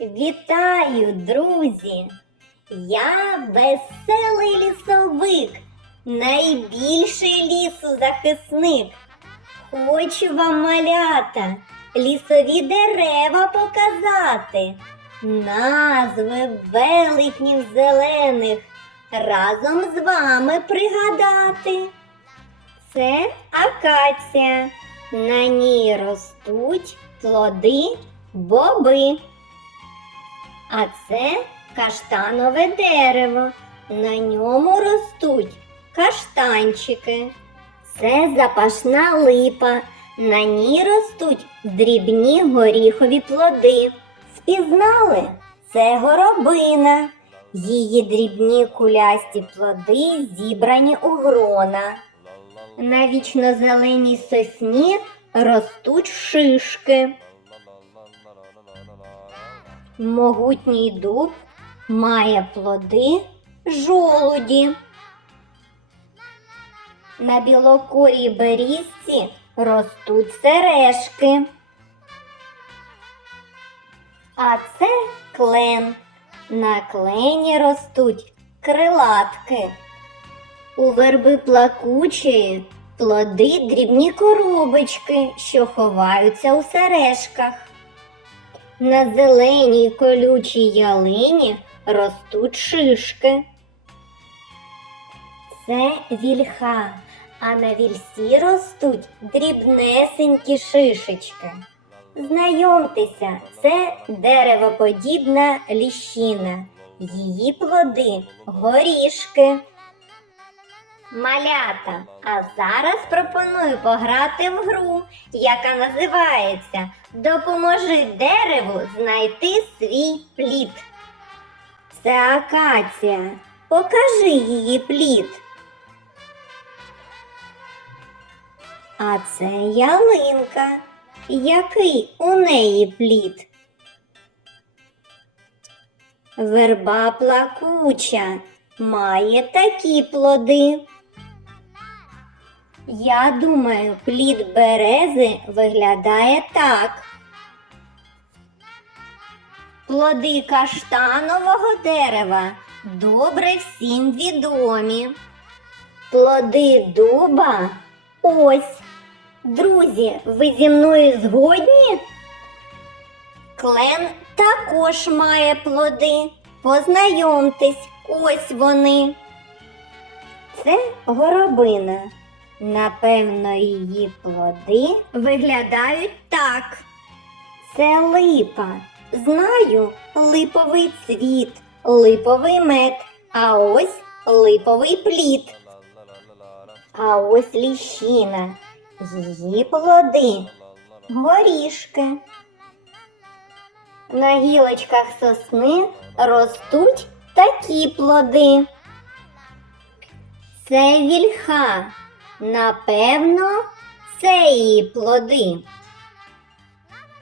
Вітаю, друзі! Я веселий лісовик, найбільший лісозахисник. Хочу вам малята, лісові дерева показати, назви великнів зелених разом з вами пригадати. Це акація. На ній ростуть плоди боби. А це каштанове дерево. На ньому ростуть каштанчики. Це запашна липа. На ній ростуть дрібні горіхові плоди. Впізнали? Це горобина. Її дрібні кулясті плоди зібрані у грона. На вічнозеленій сосні ростуть шишки. Могутній дуб має плоди жолуді. На білокорій берізці ростуть сережки. А це клен. На клені ростуть крилатки. У верби плакучої плоди дрібні коробочки, що ховаються у сережках. На зеленій колючій ялині ростуть шишки. Це вільха, а на вільсі ростуть дрібнесенькі шишечки. Знайомтеся, це деревоподібна ліщина. Її плоди горішки. Малята, а зараз пропоную пограти в гру, яка називається Допоможи дереву знайти свій плід. Це акація. Покажи її плід. А це ялинка. Який у неї плід? Верба плакуча має такі плоди. Я думаю, плід берези виглядає так. Плоди каштанового дерева добре всім відомі. Плоди дуба ось. Друзі, ви зі мною згодні? Клен також має плоди. Познайомтесь, ось вони. Це горобина. Напевно, її плоди виглядають так. Це липа. Знаю липовий цвіт, липовий мед, а ось липовий плід. А ось ліщина. Її плоди горішки. На гілочках сосни ростуть такі плоди. Це вільха. Напевно, це її плоди.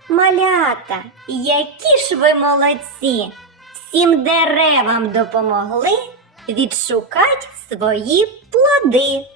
Малята, які ж ви молодці! Всім деревам допомогли відшукати свої плоди.